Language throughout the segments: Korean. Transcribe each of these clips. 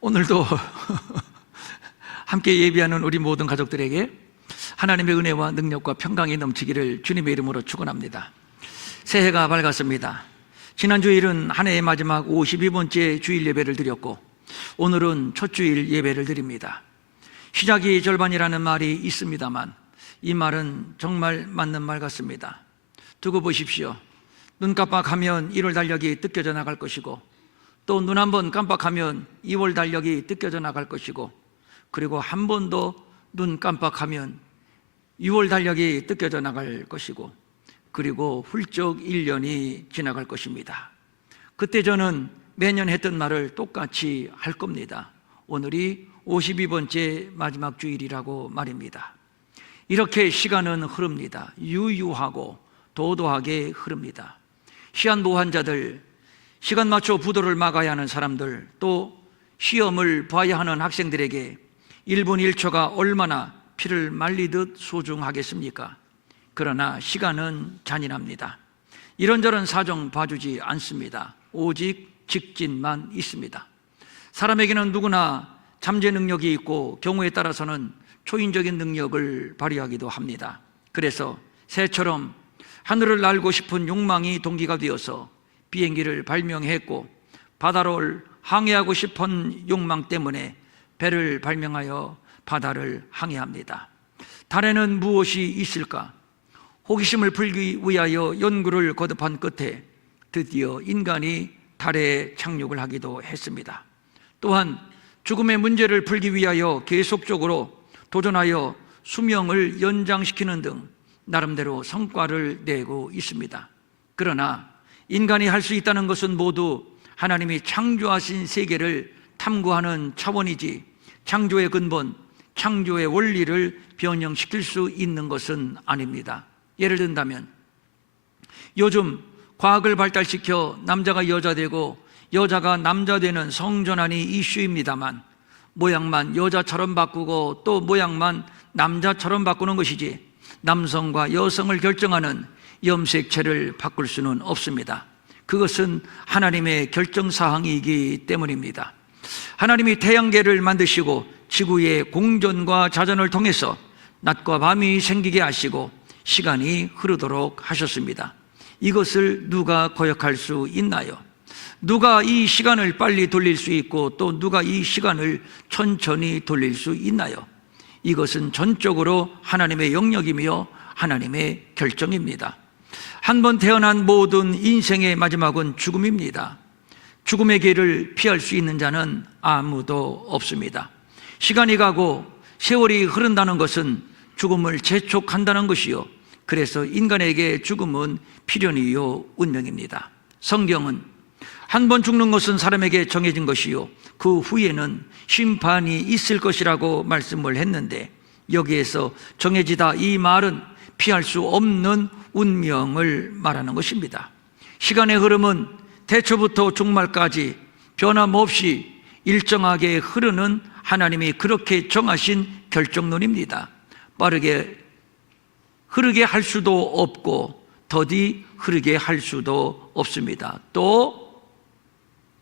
오늘도 함께 예비하는 우리 모든 가족들에게 하나님의 은혜와 능력과 평강이 넘치기를 주님의 이름으로 축원합니다. 새해가 밝았습니다. 지난 주일은 한 해의 마지막 52번째 주일 예배를 드렸고, 오늘은 첫 주일 예배를 드립니다. 시작이 절반이라는 말이 있습니다만 이 말은 정말 맞는 말 같습니다. 두고 보십시오. 눈 깜빡하면 1월 달력이 뜯겨져 나갈 것이고, 또 눈 한 번 깜빡하면 2월 달력이 뜯겨져 나갈 것이고, 그리고 한 번 더 눈 깜빡하면 6월 달력이 뜯겨져 나갈 것이고, 그리고 훌쩍 1년이 지나갈 것입니다. 그때 저는 매년 했던 말을 똑같이 할 겁니다. 오늘이 52번째 마지막 주일이라고 말입니다. 이렇게 시간은 흐릅니다. 유유하고 도도하게 흐릅니다. 시한부 환자들, 시간 맞춰 부도를 막아야 하는 사람들, 또 시험을 봐야 하는 학생들에게 1분 1초가 얼마나 피를 말리듯 소중하겠습니까? 그러나 시간은 잔인합니다. 이런저런 사정 봐주지 않습니다. 오직 직진만 있습니다. 사람에게는 누구나 잠재 능력이 있고 경우에 따라서는 초인적인 능력을 발휘하기도 합니다. 그래서 새처럼 하늘을 날고 싶은 욕망이 동기가 되어서 비행기를 발명했고, 바다를 항해하고 싶은 욕망 때문에 배를 발명하여 바다를 항해합니다. 달에는 무엇이 있을까? 호기심을 풀기 위하여 연구를 거듭한 끝에 드디어 인간이 달에 착륙을 하기도 했습니다. 또한 죽음의 문제를 풀기 위하여 계속적으로 도전하여 수명을 연장시키는 등 나름대로 성과를 내고 있습니다. 그러나 인간이 할 수 있다는 것은 모두 하나님이 창조하신 세계를 탐구하는 차원이지, 창조의 근본, 창조의 원리를 변형시킬 수 있는 것은 아닙니다. 예를 든다면 요즘 과학을 발달시켜 남자가 여자 되고 여자가 남자 되는 성전환이 이슈입니다만, 모양만 여자처럼 바꾸고 또 모양만 남자처럼 바꾸는 것이지 남성과 여성을 결정하는 염색체를 바꿀 수는 없습니다. 그것은 하나님의 결정사항이기 때문입니다. 하나님이 태양계를 만드시고 지구의 공전과 자전을 통해서 낮과 밤이 생기게 하시고 시간이 흐르도록 하셨습니다. 이것을 누가 거역할 수 있나요? 누가 이 시간을 빨리 돌릴 수 있고 또 누가 이 시간을 천천히 돌릴 수 있나요? 이것은 전적으로 하나님의 영역이며 하나님의 결정입니다. 한 번 태어난 모든 인생의 마지막은 죽음입니다. 죽음의 길을 피할 수 있는 자는 아무도 없습니다. 시간이 가고 세월이 흐른다는 것은 죽음을 재촉한다는 것이요, 그래서 인간에게 죽음은 필연이요 운명입니다. 성경은 한 번 죽는 것은 사람에게 정해진 것이요 그 후에는 심판이 있을 것이라고 말씀을 했는데, 여기에서 정해지다 이 말은 피할 수 없는 운명을 말하는 것입니다. 시간의 흐름은 태초부터 종말까지 변함없이 일정하게 흐르는 하나님이 그렇게 정하신 결정론입니다. 빠르게 흐르게 할 수도 없고 더디 흐르게 할 수도 없습니다. 또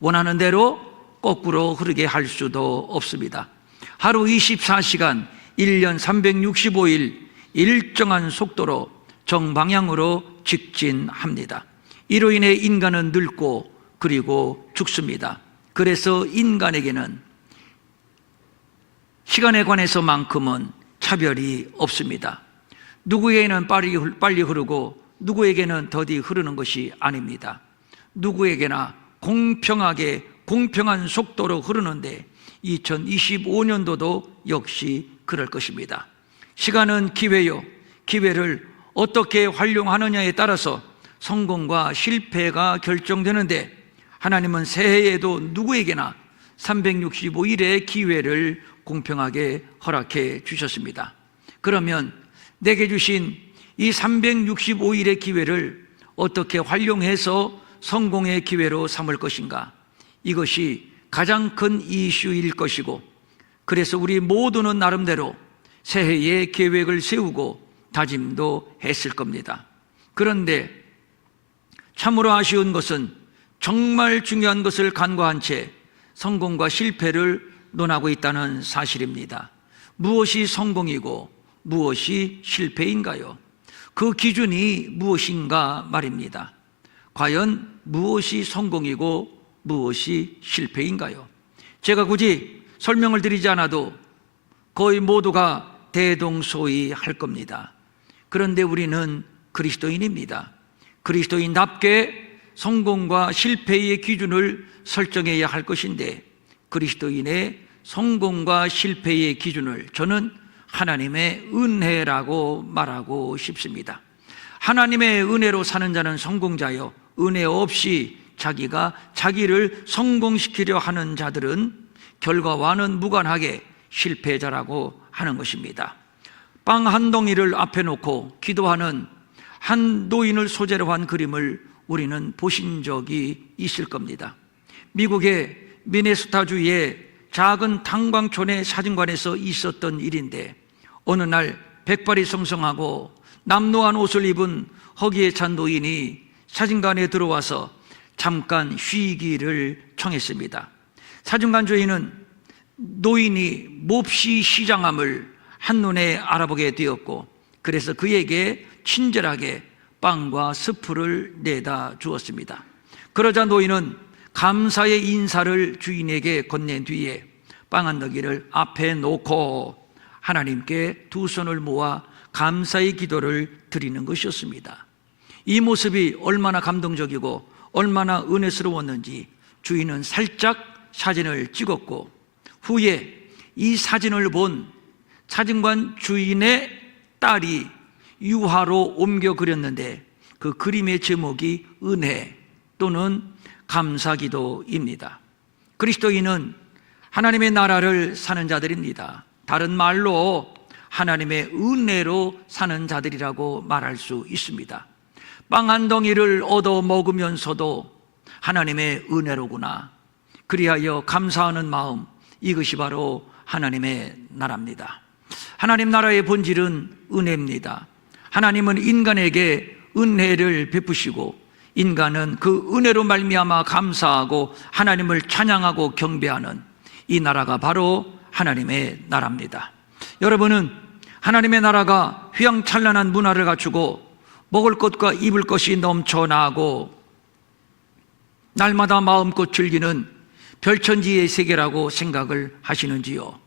원하는 대로 거꾸로 흐르게 할 수도 없습니다. 하루 24시간 1년 365일 일정한 속도로 정방향으로 직진합니다. 이로 인해 인간은 늙고 그리고 죽습니다. 그래서 인간에게는 시간에 관해서만큼은 차별이 없습니다. 누구에게는 빨리 흐르고 누구에게는 더디 흐르는 것이 아닙니다. 누구에게나 공평하게 공평한 속도로 흐르는데 2025년도도 역시 그럴 것입니다. 시간은 기회요, 기회를 어떻게 활용하느냐에 따라서 성공과 실패가 결정되는데, 하나님은 새해에도 누구에게나 365일의 기회를 공평하게 허락해 주셨습니다. 그러면 내게 주신 이 365일의 기회를 어떻게 활용해서 성공의 기회로 삼을 것인가? 이것이 가장 큰 이슈일 것이고, 그래서 우리 모두는 나름대로 새해의 계획을 세우고 다짐도 했을 겁니다. 그런데 참으로 아쉬운 것은 정말 중요한 것을 간과한 채 성공과 실패를 논하고 있다는 사실입니다. 무엇이 성공이고 무엇이 실패인가요? 그 기준이 무엇인가 말입니다. 과연 무엇이 성공이고 무엇이 실패인가요? 제가 굳이 설명을 드리지 않아도 거의 모두가 대동소이할 겁니다. 그런데 우리는 그리스도인입니다. 그리스도인답게 성공과 실패의 기준을 설정해야 할 것인데, 그리스도인의 성공과 실패의 기준을 저는 하나님의 은혜라고 말하고 싶습니다. 하나님의 은혜로 사는 자는 성공자요, 은혜 없이 자기를 성공시키려 하는 자들은 결과와는 무관하게 실패자라고 하는 것입니다. 빵 한 덩이를 앞에 놓고 기도하는 한 노인을 소재로 한 그림을 우리는 보신 적이 있을 겁니다. 미국의 미네소타주의 작은 탄광촌의 사진관에서 있었던 일인데, 어느 날 백발이 성성하고 남노한 옷을 입은 허기에 찬 노인이 사진관에 들어와서 잠깐 쉬기를 청했습니다. 사진관 주인은 노인이 몹시 시장함을 한눈에 알아보게 되었고, 그래서 그에게 친절하게 빵과 스프를 내다 주었습니다. 그러자 노인은 감사의 인사를 주인에게 건넨 뒤에 빵 한 덩이를 앞에 놓고 하나님께 두 손을 모아 감사의 기도를 드리는 것이었습니다. 이 모습이 얼마나 감동적이고 얼마나 은혜스러웠는지 주인은 살짝 사진을 찍었고, 후에 이 사진을 본 사진관 주인의 딸이 유화로 옮겨 그렸는데, 그 그림의 제목이 은혜 또는 감사기도입니다. 그리스도인은 하나님의 나라를 사는 자들입니다. 다른 말로 하나님의 은혜로 사는 자들이라고 말할 수 있습니다. 빵 한 덩이를 얻어 먹으면서도 하나님의 은혜로구나, 그리하여 감사하는 마음, 이것이 바로 하나님의 나라입니다. 하나님 나라의 본질은 은혜입니다. 하나님은 인간에게 은혜를 베푸시고, 인간은 그 은혜로 말미암아 감사하고 하나님을 찬양하고 경배하는 이 나라가 바로 하나님의 나라입니다. 여러분은 하나님의 나라가 휘황찬란한 문화를 갖추고 먹을 것과 입을 것이 넘쳐나고 날마다 마음껏 즐기는 별천지의 세계라고 생각을 하시는지요?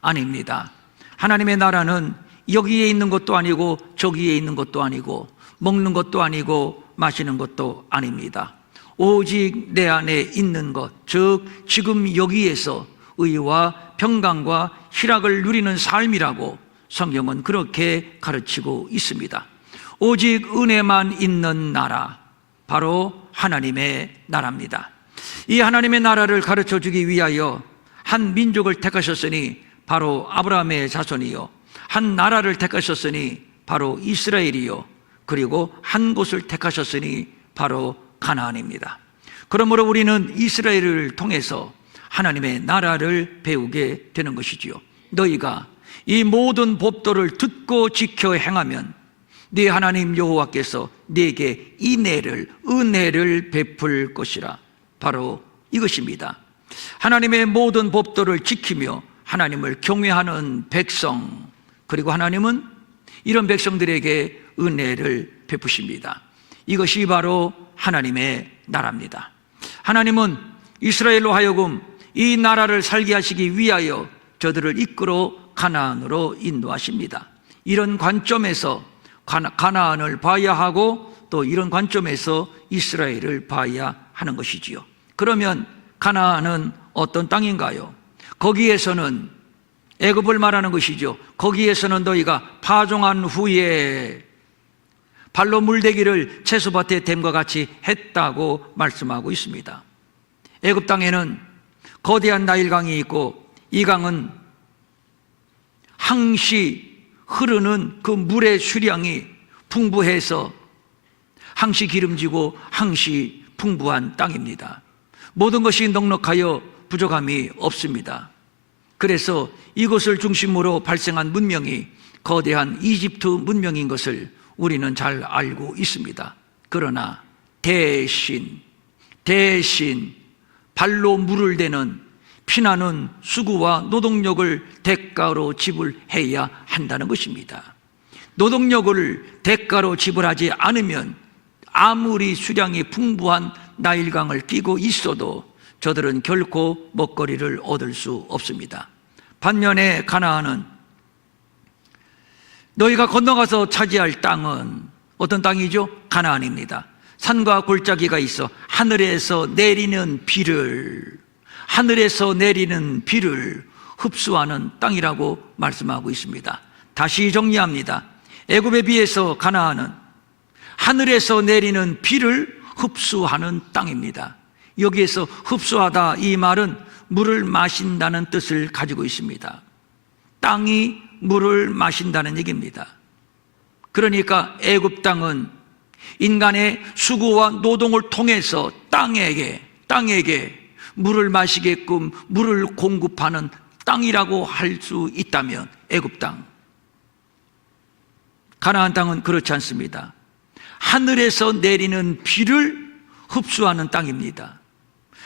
아닙니다. 하나님의 나라는 여기에 있는 것도 아니고 저기에 있는 것도 아니고 먹는 것도 아니고 마시는 것도 아닙니다. 오직 내 안에 있는 것, 즉 지금 여기에서 의와 평강과 희락을 누리는 삶이라고 성경은 그렇게 가르치고 있습니다. 오직 은혜만 있는 나라, 바로 하나님의 나라입니다. 이 하나님의 나라를 가르쳐 주기 위하여 한 민족을 택하셨으니 바로 아브라함의 자손이요, 한 나라를 택하셨으니 바로 이스라엘이요, 그리고 한 곳을 택하셨으니 바로 가나안입니다. 그러므로 우리는 이스라엘을 통해서 하나님의 나라를 배우게 되는 것이지요. 너희가 이 모든 법도를 듣고 지켜 행하면 네 하나님 여호와께서 네게 은혜를 베풀 것이라. 바로 이것입니다. 하나님의 모든 법도를 지키며 하나님을 경외하는 백성, 그리고 하나님은 이런 백성들에게 은혜를 베푸십니다. 이것이 바로 하나님의 나라입니다. 하나님은 이스라엘로 하여금 이 나라를 살게 하시기 위하여 저들을 이끌어 가나안으로 인도하십니다. 이런 관점에서 가나안을 봐야 하고, 또 이런 관점에서 이스라엘을 봐야 하는 것이지요. 그러면 가나안은 어떤 땅인가요? 거기에서는 애굽을 말하는 것이죠. 거기에서는 너희가 파종한 후에 발로 물대기를 채소밭에 댐과 같이 했다고 말씀하고 있습니다. 애굽 땅에는 거대한 나일강이 있고, 이 강은 항시 흐르는 그 물의 수량이 풍부해서 항시 기름지고 항시 풍부한 땅입니다. 모든 것이 넉넉하여 부족함이 없습니다. 그래서 이곳을 중심으로 발생한 문명이 거대한 이집트 문명인 것을 우리는 잘 알고 있습니다. 그러나 대신 발로 물을 대는 피나는 수고와 노동력을 대가로 지불해야 한다는 것입니다. 노동력을 대가로 지불하지 않으면 아무리 수량이 풍부한 나일강을 끼고 있어도 저들은 결코 먹거리를 얻을 수 없습니다. 반면에 가나안은 너희가 건너가서 차지할 땅은 어떤 땅이죠? 가나안입니다. 산과 골짜기가 있어 하늘에서 내리는 비를 흡수하는 땅이라고 말씀하고 있습니다. 다시 정리합니다. 애굽에 비해서 가나안은 하늘에서 내리는 비를 흡수하는 땅입니다. 여기에서 흡수하다 이 말은 물을 마신다는 뜻을 가지고 있습니다. 땅이 물을 마신다는 얘기입니다. 그러니까 애굽 땅은 인간의 수고와 노동을 통해서 땅에게 물을 마시게끔 물을 공급하는 땅이라고 할 수 있다면 애굽 땅, 가나안 땅은 그렇지 않습니다. 하늘에서 내리는 비를 흡수하는 땅입니다.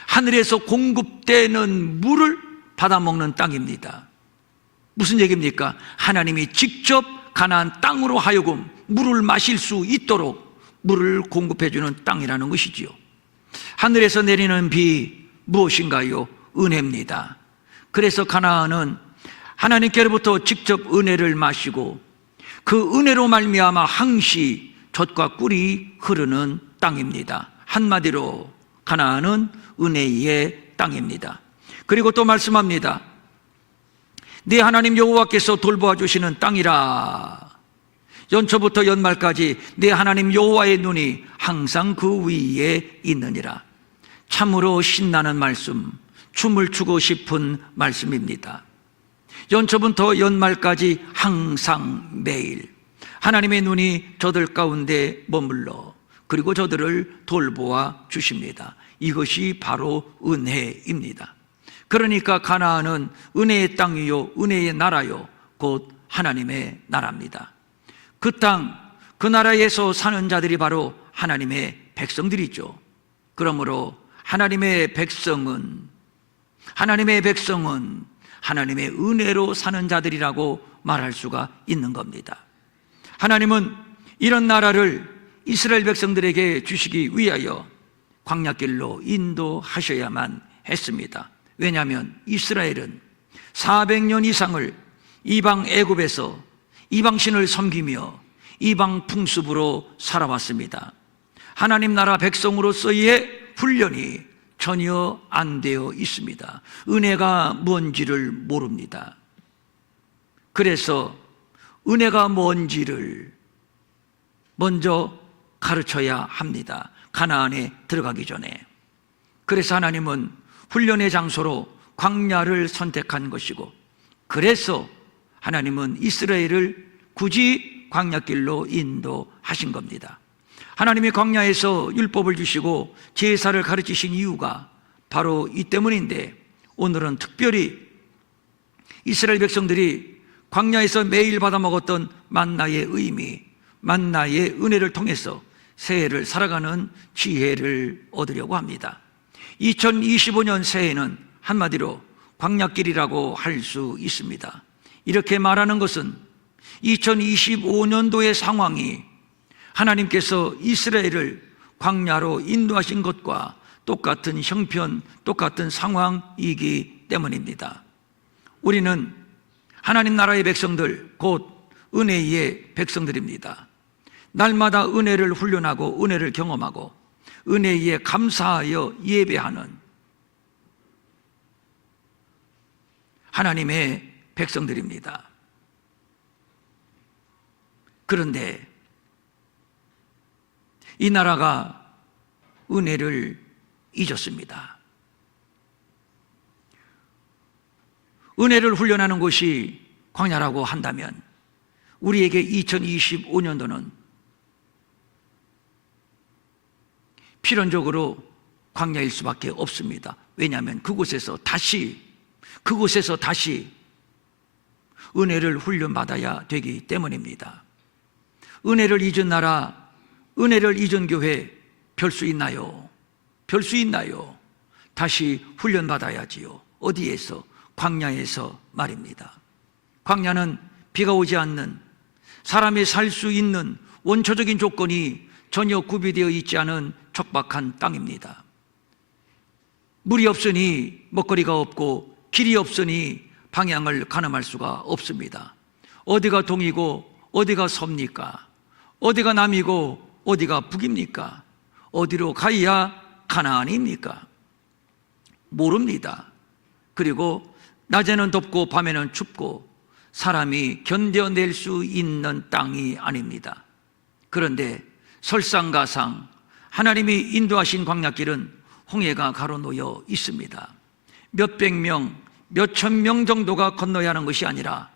하늘에서 공급되는 물을 받아먹는 땅입니다. 무슨 얘기입니까? 하나님이 직접 가나안 땅으로 하여금 물을 마실 수 있도록 물을 공급해주는 땅이라는 것이지요. 하늘에서 내리는 비 무엇인가요? 은혜입니다. 그래서 가나안은 하나님께로부터 직접 은혜를 마시고 그 은혜로 말미암아 항시 젖과 꿀이 흐르는 땅입니다. 한마디로 가나안은 은혜의 땅입니다. 그리고 또 말씀합니다. 네 하나님 여호와께서 돌보아 주시는 땅이라. 연초부터 연말까지 네 하나님 여호와의 눈이 항상 그 위에 있느니라. 참으로 신나는 말씀, 춤을 추고 싶은 말씀입니다. 연초부터 연말까지 항상 매일 하나님의 눈이 저들 가운데 머물러 그리고 저들을 돌보아 주십니다. 이것이 바로 은혜입니다. 그러니까 가나안은 은혜의 땅이요 은혜의 나라요 곧 하나님의 나라입니다. 그 땅, 그 나라에서 사는 자들이 바로 하나님의 백성들이죠. 그러므로 하나님의 백성은 하나님의 은혜로 사는 자들이라고 말할 수가 있는 겁니다. 하나님은 이런 나라를 이스라엘 백성들에게 주시기 위하여 광야길로 인도하셔야만 했습니다. 왜냐하면 이스라엘은 400년 이상을 이방 애굽에서 이방신을 섬기며 이방 풍습으로 살아왔습니다. 하나님 나라 백성으로서의 훈련이 전혀 안 되어 있습니다. 은혜가 뭔지를 모릅니다. 그래서 은혜가 뭔지를 먼저 가르쳐야 합니다. 가나안에 들어가기 전에. 그래서 하나님은 훈련의 장소로 광야를 선택한 것이고, 그래서 하나님은 이스라엘을 굳이 광야길로 인도하신 겁니다. 하나님이 광야에서 율법을 주시고 제사를 가르치신 이유가 바로 이 때문인데, 오늘은 특별히 이스라엘 백성들이 광야에서 매일 받아 먹었던 만나의 의미, 만나의 은혜를 통해서 새해를 살아가는 지혜를 얻으려고 합니다. 2025년 새해는 한마디로 광야길이라고 할 수 있습니다. 이렇게 말하는 것은 2025년도의 상황이 하나님께서 이스라엘을 광야로 인도하신 것과 똑같은 형편, 똑같은 상황이기 때문입니다. 우리는 하나님 나라의 백성들, 곧 은혜의 백성들입니다. 날마다 은혜를 훈련하고 은혜를 경험하고 은혜에 감사하여 예배하는 하나님의 백성들입니다. 그런데 이 나라가 은혜를 잊었습니다. 은혜를 훈련하는 곳이 광야라고 한다면 우리에게 2025년도는 필연적으로 광야일 수밖에 없습니다. 왜냐하면 그곳에서 다시 은혜를 훈련받아야 되기 때문입니다. 은혜를 잊은 나라, 은혜를 잊은 교회 별 수 있나요? 별 수 있나요? 다시 훈련받아야지요. 어디에서? 광야에서 말입니다. 광야는 비가 오지 않는, 사람이 살 수 있는 원초적인 조건이 전혀 구비되어 있지 않은 척박한 땅입니다. 물이 없으니 먹거리가 없고 길이 없으니 방향을 가늠할 수가 없습니다. 어디가 동이고 어디가 서입니까? 어디가 남이고 어디가 북입니까? 어디로 가야 가나안입니까? 모릅니다. 그리고 낮에는 덥고 밤에는 춥고 사람이 견뎌낼 수 있는 땅이 아닙니다. 그런데 설상가상 하나님이 인도하신 광야길은 홍해가 가로놓여 있습니다. 몇백 명, 몇천 명 정도가 건너야 하는 것이 아니라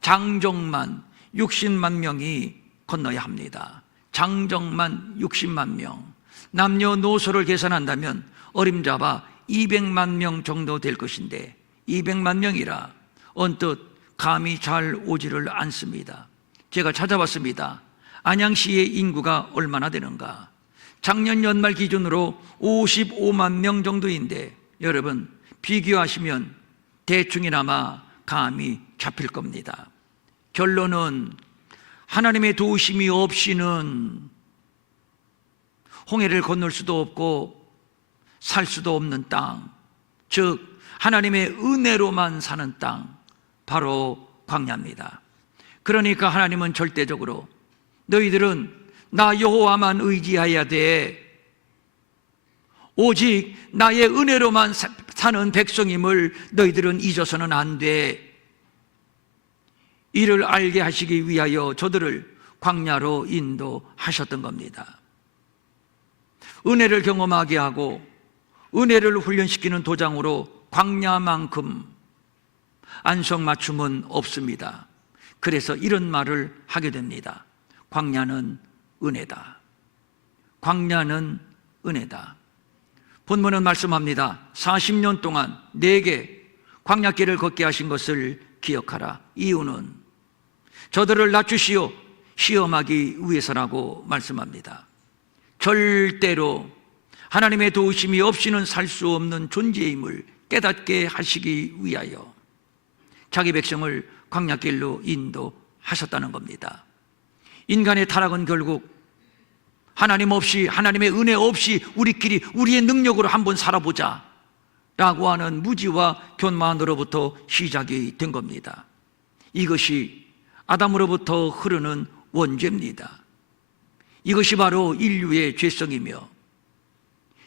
장정만 60만 명이 건너야 합니다. 장정만 60만 명, 남녀노소를 계산한다면 어림잡아 200만 명 정도 될 것인데 200만 명이라 언뜻 감이 잘 오지를 않습니다. 제가 찾아봤습니다. 안양시의 인구가 얼마나 되는가? 작년 연말 기준으로 55만 명 정도인데 여러분 비교하시면 대충이나마 감이 잡힐 겁니다. 결론은 하나님의 도우심이 없이는 홍해를 건널 수도 없고 살 수도 없는 땅, 즉 하나님의 은혜로만 사는 땅, 바로 광야입니다. 그러니까 하나님은 절대적으로 너희들은 나 여호와만 의지해야 돼, 오직 나의 은혜로만 사는 백성임을 너희들은 잊어서는 안 돼, 이를 알게 하시기 위하여 저들을 광야로 인도하셨던 겁니다. 은혜를 경험하게 하고 은혜를 훈련시키는 도장으로 광야만큼 안성맞춤은 없습니다. 그래서 이런 말을 하게 됩니다. 광야는 은혜다. 광야는 은혜다. 본문은 말씀합니다. 40년 동안 내게 광야길을 걷게 하신 것을 기억하라. 이유는 저들을 낮추시어 시험하기 위해서라고 말씀합니다. 절대로 하나님의 도우심이 없이는 살 수 없는 존재임을 깨닫게 하시기 위하여 자기 백성을 광야길로 인도하셨다는 겁니다. 인간의 타락은 결국 하나님 없이, 하나님의 은혜 없이 우리끼리 우리의 능력으로 한번 살아보자 라고 하는 무지와 교만으로부터 시작이 된 겁니다. 이것이 아담으로부터 흐르는 원죄입니다. 이것이 바로 인류의 죄성이며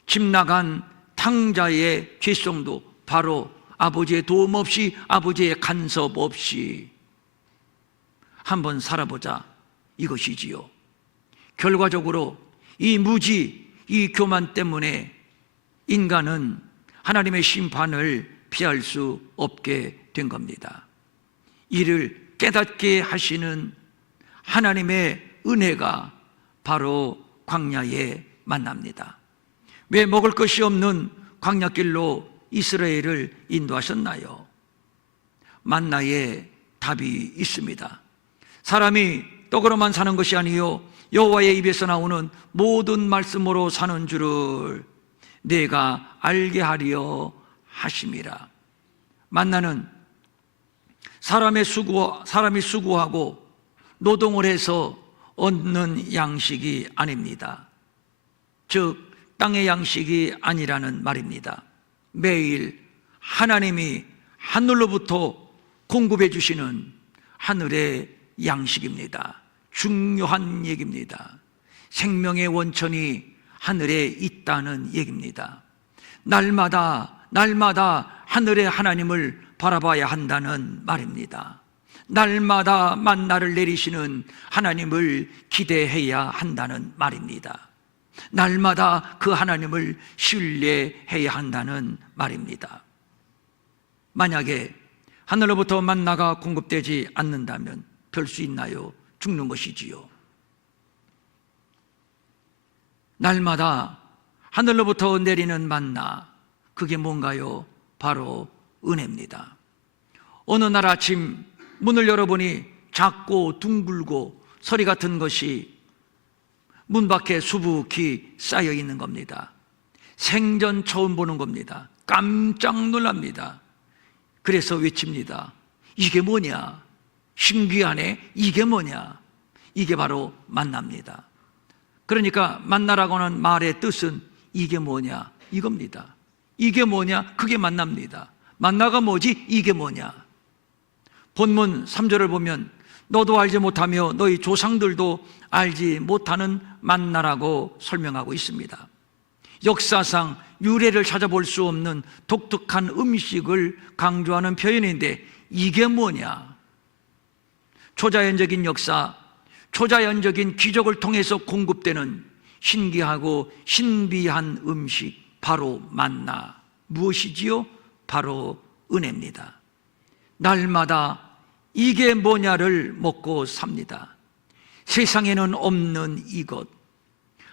집 나간 탕자의 죄성도 바로 아버지의 도움 없이, 아버지의 간섭 없이 한번 살아보자 이것이지요. 결과적으로 이 무지, 이 교만 때문에 인간은 하나님의 심판을 피할 수 없게 된 겁니다. 이를 깨닫게 하시는 하나님의 은혜가 바로 광야에 만납니다. 왜 먹을 것이 없는 광야길로 이스라엘을 인도하셨나요? 만나의 답이 있습니다. 사람이 떡으로만 사는 것이 아니요 여호와의 입에서 나오는 모든 말씀으로 사는 줄을 내가 알게 하려 하심이라. 만나는 사람이 수고하고 노동을 해서 얻는 양식이 아닙니다. 즉 땅의 양식이 아니라는 말입니다. 매일 하나님이 하늘로부터 공급해 주시는 하늘의 양식입니다. 중요한 얘기입니다. 생명의 원천이 하늘에 있다는 얘기입니다. 날마다 하늘의 하나님을 바라봐야 한다는 말입니다. 날마다 만나를 내리시는 하나님을 기대해야 한다는 말입니다. 날마다 그 하나님을 신뢰해야 한다는 말입니다. 만약에 하늘로부터 만나가 공급되지 않는다면 별 수 있나요? 죽는 것이지요. 날마다 하늘로부터 내리는 만나, 그게 뭔가요? 바로 은혜입니다. 어느 날 아침 문을 열어보니 작고 둥글고 서리 같은 것이 문 밖에 수북히 쌓여 있는 겁니다. 생전 처음 보는 겁니다. 깜짝 놀랍니다. 그래서 외칩니다. 이게 뭐냐? 신기하네. 이게 뭐냐? 이게 바로 만나입니다. 그러니까 만나라고는 말의 뜻은 이게 뭐냐? 이겁니다. 이게 뭐냐? 그게 만나입니다. 만나가 뭐지? 이게 뭐냐? 본문 3절을 보면 너도 알지 못하며 너희 조상들도 알지 못하는 만나라고 설명하고 있습니다. 역사상 유래를 찾아볼 수 없는 독특한 음식을 강조하는 표현인데 이게 뭐냐? 초자연적인 역사, 초자연적인 기적을 통해서 공급되는 신기하고 신비한 음식, 바로 만나. 무엇이지요? 바로 은혜입니다. 날마다 이게 뭐냐를 먹고 삽니다. 세상에는 없는 이것,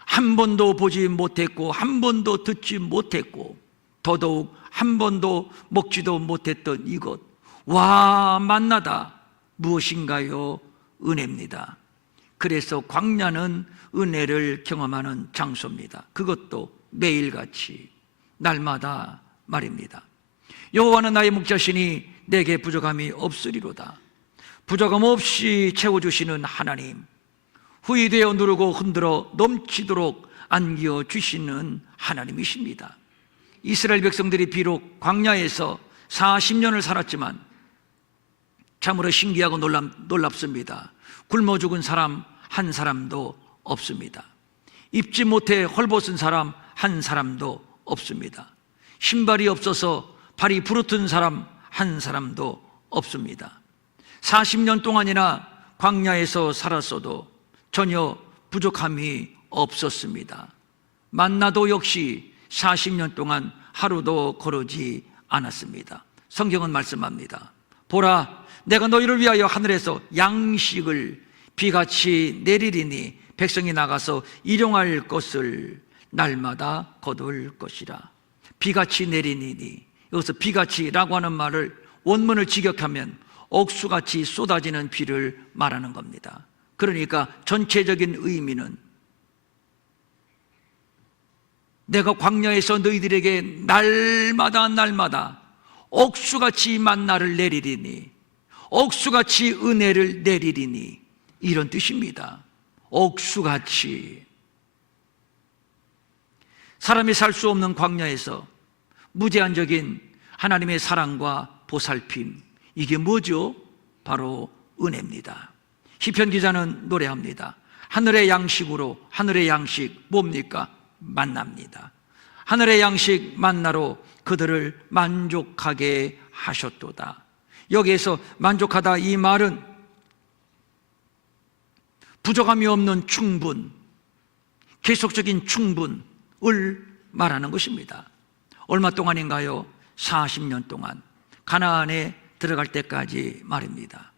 한 번도 보지 못했고 한 번도 듣지 못했고 더더욱 한 번도 먹지도 못했던 이것, 와, 만나다. 무엇인가요? 은혜입니다. 그래서 광야는 은혜를 경험하는 장소입니다. 그것도 매일같이 날마다 말입니다. 여호와는 나의 목자시니 내게 부족함이 없으리로다. 부족함 없이 채워주시는 하나님, 후이되어 누르고 흔들어 넘치도록 안겨 주시는 하나님이십니다. 이스라엘 백성들이 비록 광야에서 40년을 살았지만 참으로 신기하고 놀랍습니다. 굶어 죽은 사람 한 사람도 없습니다. 입지 못해 헐벗은 사람 한 사람도 없습니다. 신발이 없어서 발이 부르튼 사람 한 사람도 없습니다. 40년 동안이나 광야에서 살았어도 전혀 부족함이 없었습니다. 만나도 역시 40년 동안 하루도 거르지 않았습니다. 성경은 말씀합니다. 보라, 내가 너희를 위하여 하늘에서 양식을 비같이 내리리니 백성이 나가서 일용할 것을 날마다 거둘 것이라. 비같이 내리니, 여기서 비같이라고 하는 말을 원문을 직역하면 억수같이 쏟아지는 비를 말하는 겁니다. 그러니까 전체적인 의미는 내가 광야에서 너희들에게 날마다 억수같이 만나를 내리리니, 억수같이 은혜를 내리리니, 이런 뜻입니다. 억수같이. 사람이 살 수 없는 광야에서 무제한적인 하나님의 사랑과 보살핌, 이게 뭐죠? 바로 은혜입니다. 시편 기자는 노래합니다. 하늘의 양식으로, 하늘의 양식 뭡니까? 만납니다. 하늘의 양식 만나로 그들을 만족하게 하셨도다. 여기에서 만족하다, 이 말은 부족함이 없는 충분, 계속적인 충분을 말하는 것입니다. 얼마 동안인가요? 40년 동안, 가나안에 들어갈 때까지 말입니다.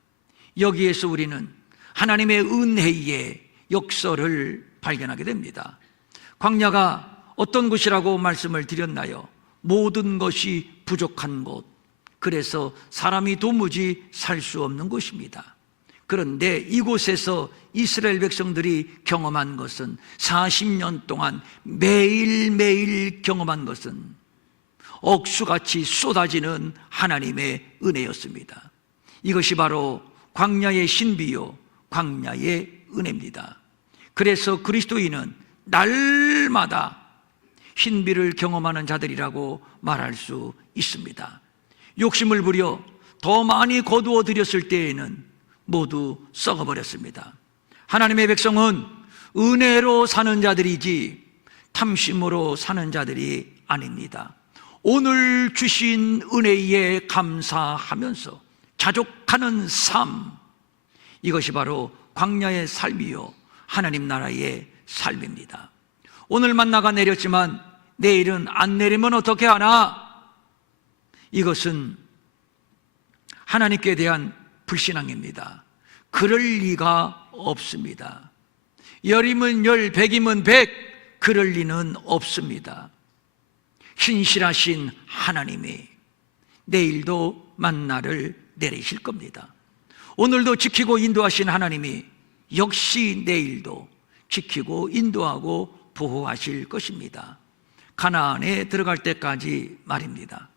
여기에서 우리는 하나님의 은혜의 역설을 발견하게 됩니다. 광야가 어떤 곳이라고 말씀을 드렸나요? 모든 것이 부족한 곳, 그래서 사람이 도무지 살 수 없는 곳입니다. 그런데 이곳에서 이스라엘 백성들이 경험한 것은, 40년 동안 매일매일 경험한 것은 억수같이 쏟아지는 하나님의 은혜였습니다. 이것이 바로 광야의 신비요, 광야의 은혜입니다. 그래서 그리스도인은 날마다 신비를 경험하는 자들이라고 말할 수 있습니다. 욕심을 부려 더 많이 거두어 드렸을 때에는 모두 썩어버렸습니다. 하나님의 백성은 은혜로 사는 자들이지 탐심으로 사는 자들이 아닙니다. 오늘 주신 은혜에 감사하면서 자족하는 삶, 이것이 바로 광야의 삶이요, 하나님 나라의 삶입니다. 오늘 만나가 내렸지만 내일은 안 내리면 어떻게 하나? 이것은 하나님께 대한 불신앙입니다. 그럴 리가 없습니다. 열이면 열, 백이면 백, 그럴 리는 없습니다. 신실하신 하나님이 내일도 만나를 내리실 겁니다. 오늘도 지키고 인도하신 하나님이 역시 내일도 지키고 인도하고 보호하실 것입니다. 가나안에 들어갈 때까지 말입니다.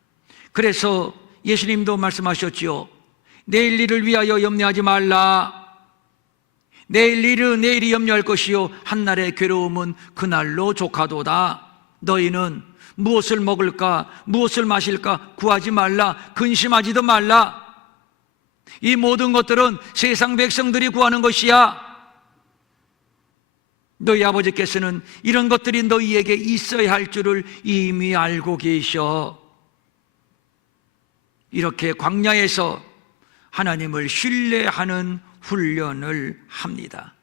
그래서 예수님도 말씀하셨지요. 내일 일을 위하여 염려하지 말라. 내일 일은 내일이 염려할 것이요 한날의 괴로움은 그날로 족하도다. 너희는 무엇을 먹을까 무엇을 마실까 구하지 말라. 근심하지도 말라. 이 모든 것들은 세상 백성들이 구하는 것이야. 너희 아버지께서는 이런 것들이 너희에게 있어야 할 줄을 이미 알고 계셔. 이렇게 광야에서 하나님을 신뢰하는 훈련을 합니다.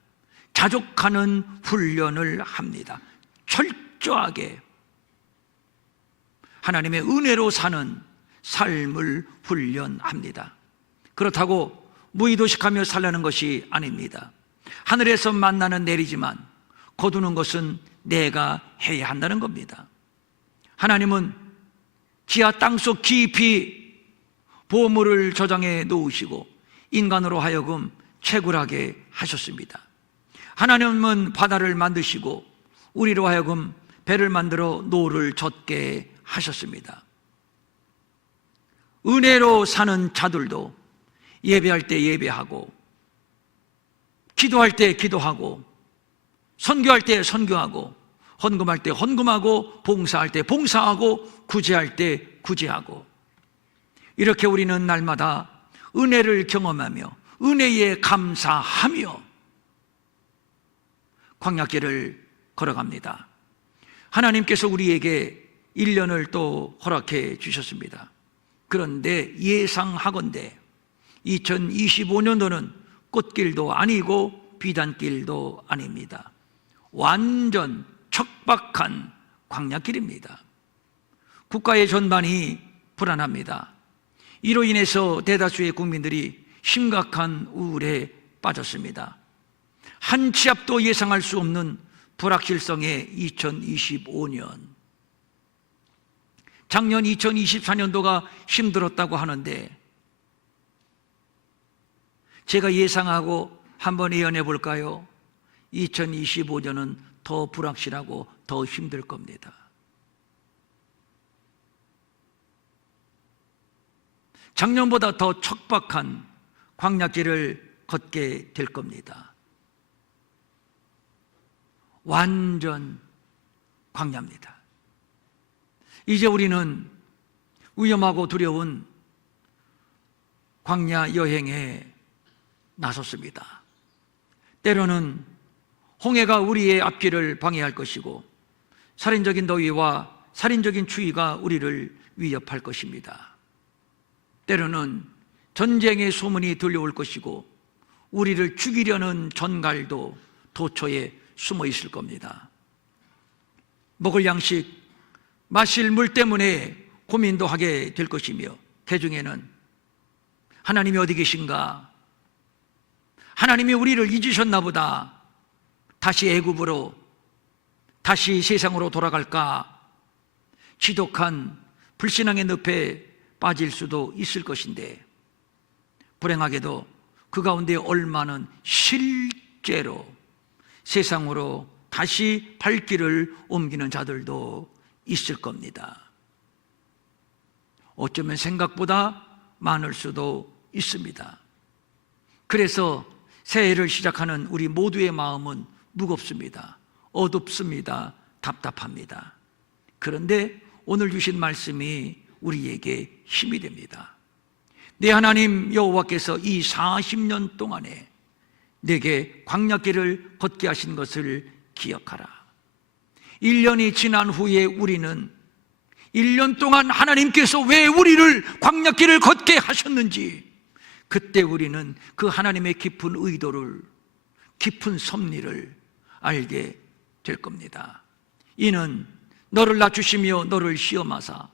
자족하는 훈련을 합니다. 철저하게 하나님의 은혜로 사는 삶을 훈련합니다. 그렇다고 무의도식하며 살라는 것이 아닙니다. 하늘에서 만나는 내리지만 거두는 것은 내가 해야 한다는 겁니다. 하나님은 지하 땅속 깊이 보물을 저장해 놓으시고 인간으로 하여금 채굴하게 하셨습니다. 하나님은 바다를 만드시고 우리로 하여금 배를 만들어 노를 젓게 하셨습니다. 은혜로 사는 자들도 예배할 때 예배하고 기도할 때 기도하고 선교할 때 선교하고 헌금할 때 헌금하고 봉사할 때 봉사하고 구제할 때 구제하고 이렇게 우리는 날마다 은혜를 경험하며 은혜에 감사하며 광야길을 걸어갑니다. 하나님께서 우리에게 1년을 또 허락해 주셨습니다. 그런데 예상하건대 2025년도는 꽃길도 아니고 비단길도 아닙니다. 완전 척박한 광야길입니다. 국가의 전반이 불안합니다. 이로 인해서 대다수의 국민들이 심각한 우울에 빠졌습니다. 한 치 앞도 예상할 수 없는 불확실성의 2025년. 작년 2024년도가 힘들었다고 하는데 제가 예상하고 한번 예언해 볼까요? 2025년은 더 불확실하고 더 힘들 겁니다. 작년보다 더 척박한 광야길을 걷게 될 겁니다. 완전 광야입니다. 이제 우리는 위험하고 두려운 광야 여행에 나섰습니다. 때로는 홍해가 우리의 앞길을 방해할 것이고 살인적인 더위와 살인적인 추위가 우리를 위협할 것입니다. 때로는 전쟁의 소문이 들려올 것이고 우리를 죽이려는 전갈도 도처에 숨어 있을 겁니다. 먹을 양식, 마실 물 때문에 고민도 하게 될 것이며 개중에는 하나님이 어디 계신가? 하나님이 우리를 잊으셨나 보다. 다시 애굽으로, 다시 세상으로 돌아갈까? 지독한 불신앙의 늪에 빠질 수도 있을 것인데 불행하게도 그 가운데 얼마는 실제로 세상으로 다시 발길을 옮기는 자들도 있을 겁니다. 어쩌면 생각보다 많을 수도 있습니다. 그래서 새해를 시작하는 우리 모두의 마음은 무겁습니다. 어둡습니다. 답답합니다. 그런데 오늘 주신 말씀이 우리에게 힘이 됩니다. 내 하나님 여호와께서 이 40년 동안에 내게 광야길을 걷게 하신 것을 기억하라. 1년이 지난 후에 우리는 1년 동안 하나님께서 왜 우리를 광야길을 걷게 하셨는지 그때 우리는 그 하나님의 깊은 의도를, 깊은 섭리를 알게 될 겁니다. 이는 너를 낮추시며 너를 시험하사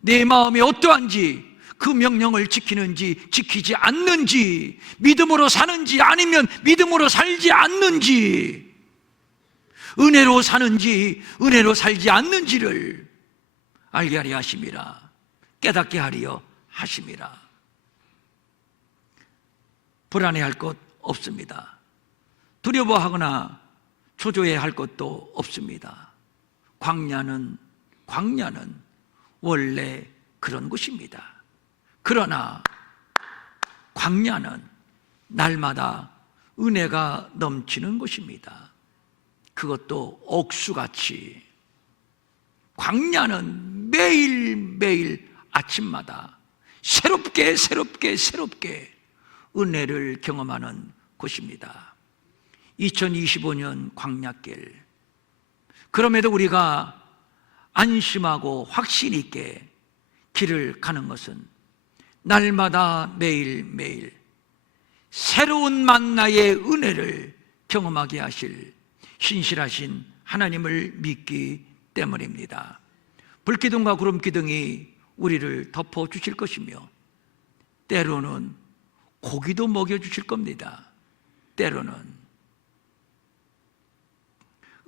내 마음이 어떠한지 그 명령을 지키는지 지키지 않는지, 믿음으로 사는지 아니면 믿음으로 살지 않는지, 은혜로 사는지 은혜로 살지 않는지를 알게 하려 하심이라. 깨닫게 하려 하심이라. 불안해할 것 없습니다. 두려워하거나 초조해할 것도 없습니다. 광야는 광야는 원래 그런 곳입니다. 그러나 광야는 날마다 은혜가 넘치는 곳입니다. 그것도 옥수같이. 광야는 매일매일 아침마다 새롭게 은혜를 경험하는 곳입니다. 2025년 광야길. 그럼에도 우리가 안심하고 확신 있게 길을 가는 것은 날마다 매일매일 새로운 만나의 은혜를 경험하게 하실 신실하신 하나님을 믿기 때문입니다. 불기둥과 구름기둥이 우리를 덮어주실 것이며 때로는 고기도 먹여주실 겁니다. 때로는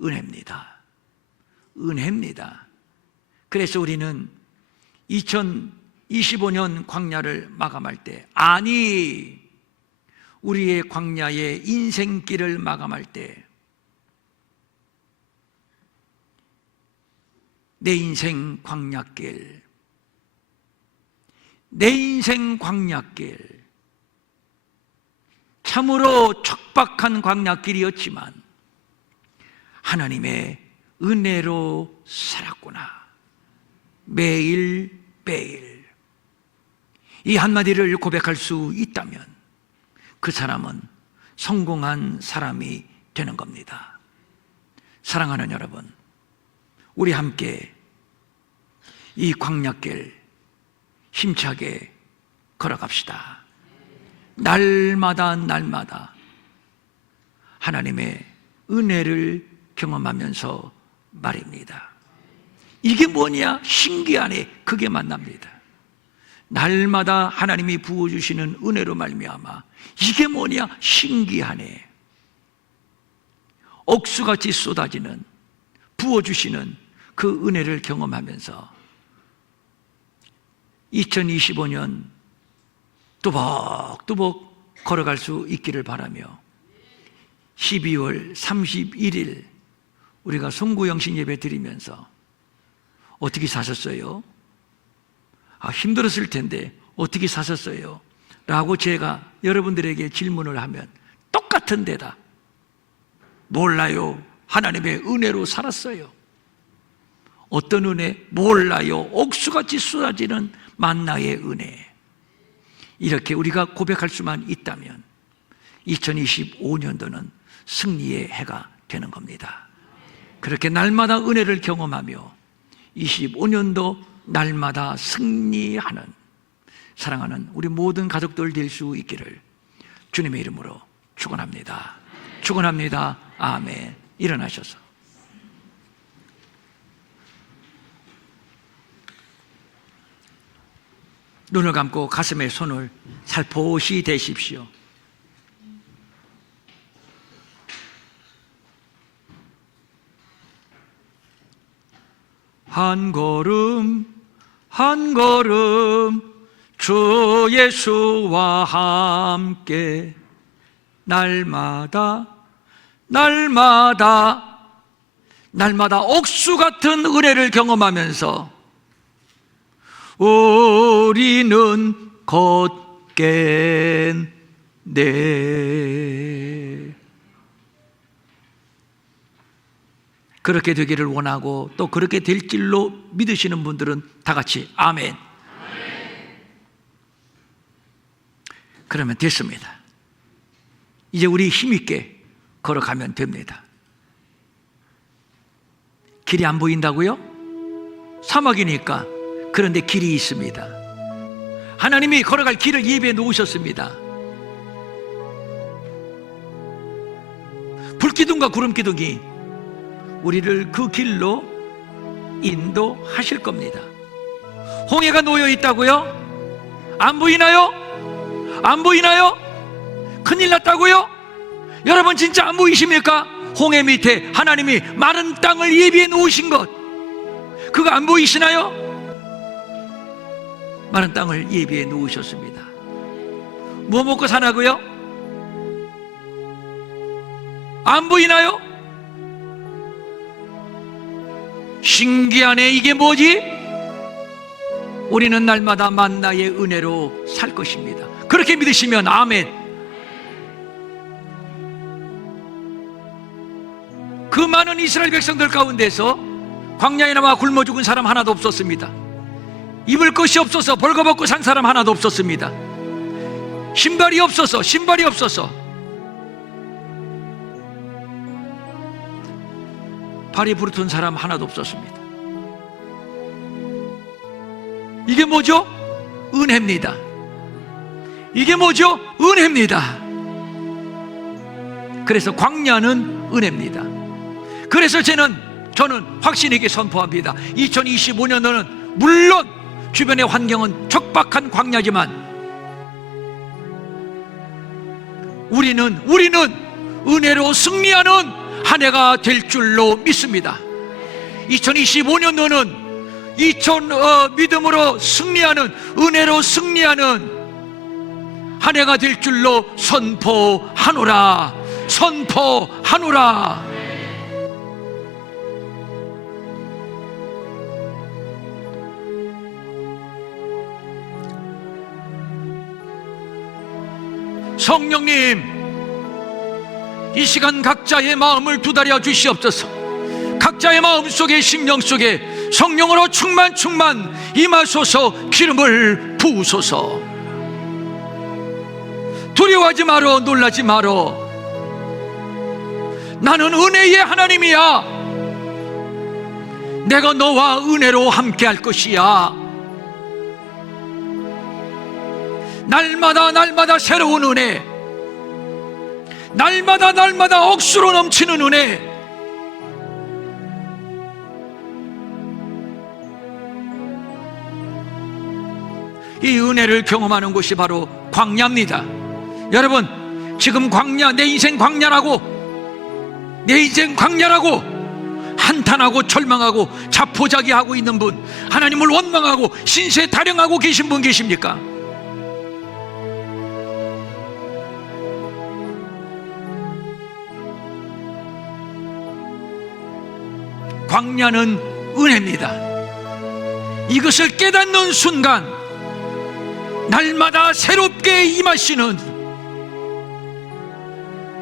은혜입니다. 그래서 우리는 2025년 광야를 마감할 때, 아니 우리의 광야의 인생길을 마감할 때 내 인생 광야길, 참으로 척박한 광야길이었지만 하나님의 은혜로 살았구나. 매일매일 이 한마디를 고백할 수 있다면 그 사람은 성공한 사람이 되는 겁니다. 사랑하는 여러분, 우리 함께 이 광야길 힘차게 걸어갑시다. 날마다 하나님의 은혜를 경험하면서 말입니다. 이게 뭐냐? 신기하네. 그게 만납니다. 날마다 하나님이 부어주시는 은혜로 말미암아 이게 뭐냐? 신기하네. 억수같이 쏟아지는, 부어주시는 그 은혜를 경험하면서 2025년 뚜벅뚜벅 걸어갈 수 있기를 바라며 12월 31일 우리가 송구영신 예배 드리면서 어떻게 사셨어요? 힘들었을 텐데 어떻게 사셨어요? 라고 제가 여러분들에게 질문을 하면 똑같은 대답. 몰라요. 하나님의 은혜로 살았어요. 어떤 은혜? 몰라요. 옥수같이 쏟아지는 만나의 은혜. 이렇게 우리가 고백할 수만 있다면 2025년도는 승리의 해가 되는 겁니다. 그렇게 날마다 은혜를 경험하며 25년도 날마다 승리하는 사랑하는 우리 모든 가족들 될 수 있기를 주님의 이름으로 축원합니다. 축원합니다. 아멘. 일어나셔서 눈을 감고 가슴에 손을 살포시 대십시오. 한 걸음 한 걸음 주 예수와 함께 날마다 옥수 같은 은혜를 경험하면서 우리는 걷겠네. 그렇게 되기를 원하고 또 그렇게 될 줄로 믿으시는 분들은 다 같이 아멘. 그러면 됐습니다. 이제 우리 힘있게 걸어가면 됩니다. 길이 안 보인다고요? 사막이니까. 그런데 길이 있습니다. 하나님이 걸어갈 길을 예비해 놓으셨습니다. 불기둥과 구름기둥이 우리를 그 길로 인도하실 겁니다. 홍해가 놓여 있다고요? 안 보이나요? 안 보이나요? 큰일 났다고요? 여러분 진짜 안 보이십니까? 홍해 밑에 하나님이 마른 땅을 예비해 놓으신 것, 그거 안 보이시나요? 마른 땅을 예비해 놓으셨습니다. 뭐 먹고 사나고요? 안 보이나요? 신기하네. 이게 뭐지? 우리는 날마다 만나의 은혜로 살 것입니다. 그렇게 믿으시면 아멘. 그 많은 이스라엘 백성들 가운데서 광야에 나와 굶어 죽은 사람 하나도 없었습니다. 입을 것이 없어서 벌거벗고 산 사람 하나도 없었습니다. 신발이 없어서 발이 부르튼 사람 하나도 없었습니다. 이게 뭐죠? 은혜입니다. 이게 뭐죠? 은혜입니다. 그래서 광야는 은혜입니다. 그래서 저는 확신 있게 선포합니다. 2025년도는 물론 주변의 환경은 척박한 광야지만 우리는 은혜로 승리하는 한 해가 될 줄로 믿습니다. 2025년도는 믿음으로 승리하는, 은혜로 승리하는 한 해가 될 줄로 선포하노라. 성령님, 이 시간 각자의 마음을 두드려 주시옵소서. 각자의 마음 속에, 심령 속에 성령으로 충만 임하소서. 기름을 부으소서. 두려워하지 마라, 놀라지 마라. 나는 은혜의 하나님이야. 내가 너와 은혜로 함께 할 것이야. 날마다 새로운 은혜, 날마다 억수로 넘치는 은혜. 이 은혜를 경험하는 곳이 바로 광야입니다. 여러분, 지금 광야, 내 인생 광야라고 한탄하고 절망하고 자포자기하고 있는 분, 하나님을 원망하고 신세 타령하고 계신 분 계십니까? 광야는 은혜입니다. 이것을 깨닫는 순간 날마다 새롭게 임하시는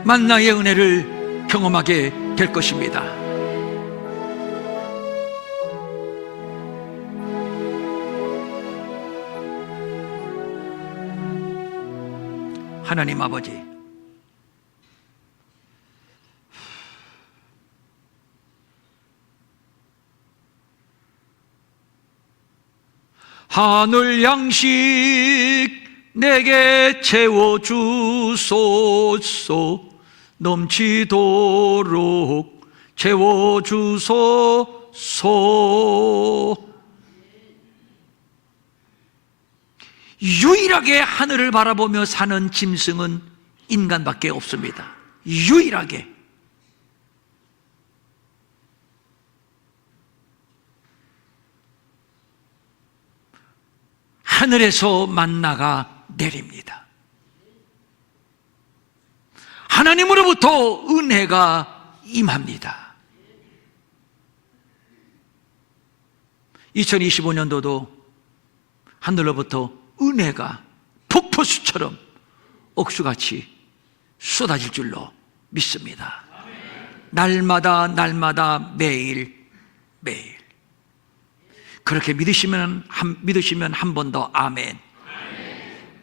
만나의 은혜를 경험하게 될 것입니다. 하나님 아버지, 하늘 양식 내게 채워주소서. 넘치도록 채워주소서. 유일하게 하늘을 바라보며 사는 짐승은 인간밖에 없습니다. 유일하게. 하늘에서 만나가 내립니다. 하나님으로부터 은혜가 임합니다. 2025년도도 하늘로부터 은혜가 폭포수처럼 억수같이 쏟아질 줄로 믿습니다. 날마다 매일 그렇게 믿으시면 한 번 더 아멘.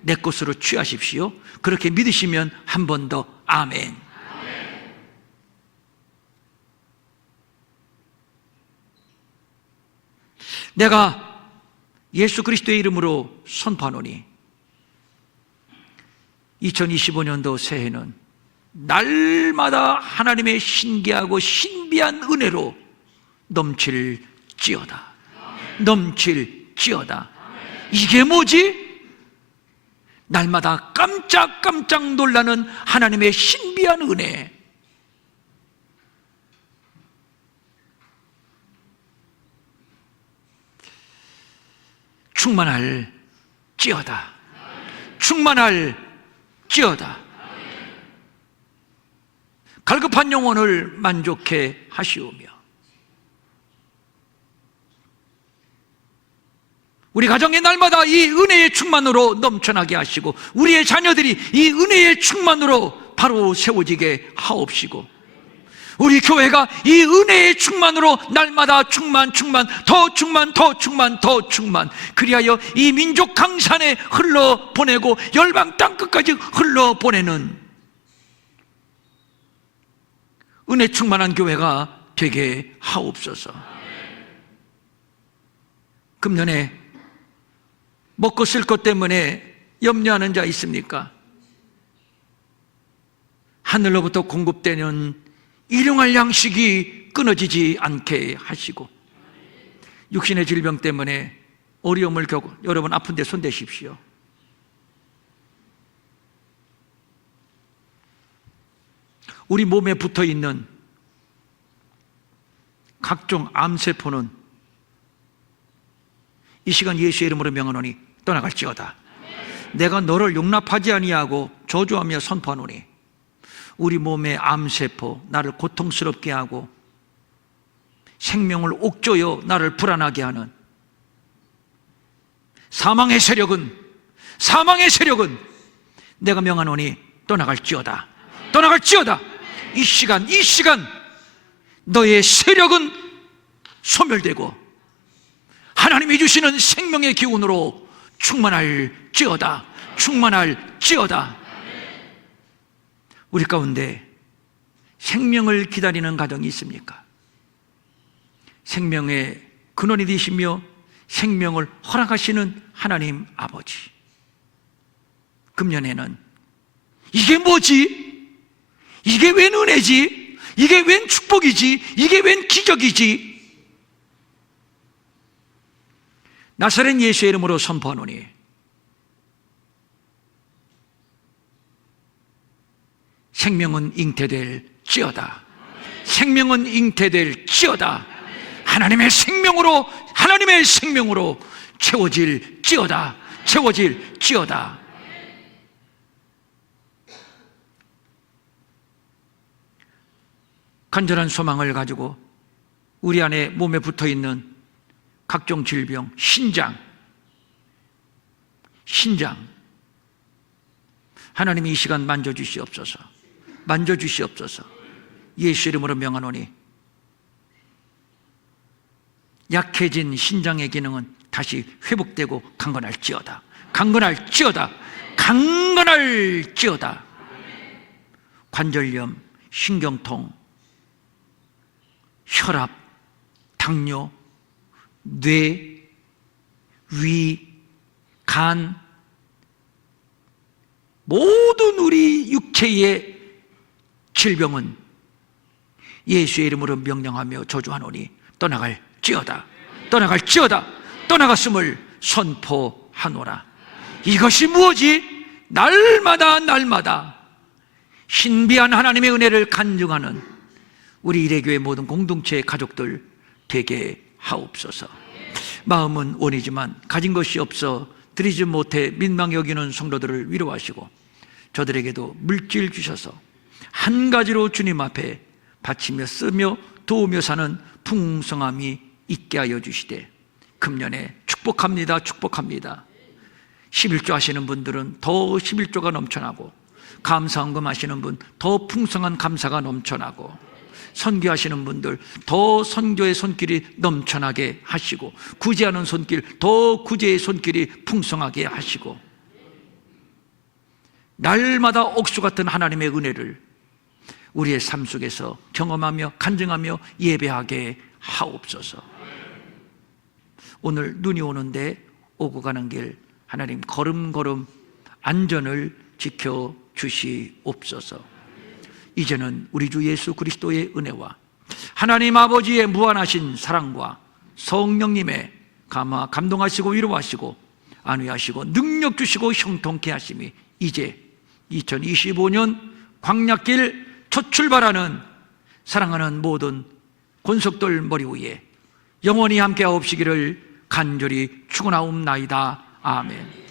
내 것으로 취하십시오. 그렇게 믿으시면 한 번 더 아멘. 내가 예수 그리스도의 이름으로 선포하노니 2025년도 새해는 날마다 하나님의 신기하고 신비한 은혜로 넘칠지어다. 이게 뭐지? 날마다 깜짝 놀라는 하나님의 신비한 은혜. 충만할지어다. 갈급한 영혼을 만족해 하시오며 우리 가정의 날마다 이 은혜의 충만으로 넘쳐나게 하시고 우리의 자녀들이 이 은혜의 충만으로 바로 세워지게 하옵시고 우리 교회가 이 은혜의 충만으로 날마다 충만, 더 충만, 더 충만, 더 충만, 그리하여 이 민족 강산에 흘러보내고 열방 땅끝까지 흘러보내는 은혜 충만한 교회가 되게 하옵소서. 금년에 먹고 쓸 것 때문에 염려하는 자 있습니까? 하늘로부터 공급되는 일용할 양식이 끊어지지 않게 하시고 육신의 질병 때문에 어려움을 겪고 여러분 아픈데 손대십시오. 우리 몸에 붙어있는 각종 암세포는 이 시간 예수의 이름으로 명하노니 떠나갈지어다. 내가 너를 용납하지 아니하고 저주하며 선포하노니 우리 몸의 암세포 나를 고통스럽게 하고 생명을 옥죄어 나를 불안하게 하는 사망의 세력은 내가 명하노니 떠나갈지어다. 떠나갈지어다. 이 시간 너의 세력은 소멸되고 하나님이 주시는 생명의 기운으로 충만할지어다. 우리 가운데 생명을 기다리는 가정이 있습니까? 생명의 근원이 되시며 생명을 허락하시는 하나님 아버지, 금년에는 이게 뭐지? 이게 웬 은혜지? 이게 웬 축복이지? 이게 웬 기적이지? 나사렛 예수의 이름으로 선포하노니 생명은 잉태될지어다. 생명은 잉태될지어다. 하나님의 생명으로 채워질지어다. 간절한 소망을 가지고 우리 안에 몸에 붙어있는 각종 질병, 신장 하나님이 이 시간 만져주시옵소서. 예수 이름으로 명하노니 약해진 신장의 기능은 다시 회복되고 강건할지어다. 관절염, 신경통, 혈압, 당뇨, 뇌, 위, 간, 모든 우리 육체의 질병은 예수의 이름으로 명령하며 저주하노니 떠나갈지어다. 떠나갔음을 선포하노라. 이것이 무엇이? 날마다 신비한 하나님의 은혜를 간증하는 우리 일회교회 모든 공동체의 가족들 되게 하옵소서. 마음은 원이지만 가진 것이 없어 드리지 못해 민망히 여기는 성도들을 위로하시고 저들에게도 물질 주셔서 한 가지로 주님 앞에 바치며 쓰며 도우며 사는 풍성함이 있게 하여 주시되 금년에 축복합니다. 11조 하시는 분들은 더 11조가 넘쳐나고 감사헌금 하시는 분 더 풍성한 감사가 넘쳐나고 선교하시는 분들 더 선교의 손길이 넘쳐나게 하시고 구제하는 손길 더 구제의 손길이 풍성하게 하시고 날마다 옥수 같은 하나님의 은혜를 우리의 삶 속에서 경험하며 간증하며 예배하게 하옵소서. 오늘 눈이 오는데 오고 가는 길 하나님 걸음걸음 안전을 지켜주시옵소서. 이제는 우리 주 예수 그리스도의 은혜와 하나님 아버지의 무한하신 사랑과 성령님의 감동하시고 위로하시고 안위하시고 능력 주시고 형통케 하심이 이제 2025년 광야길 첫 출발하는 사랑하는 모든 권속들 머리 위에 영원히 함께 하옵시기를 간절히 축원하옵나이다. 아멘.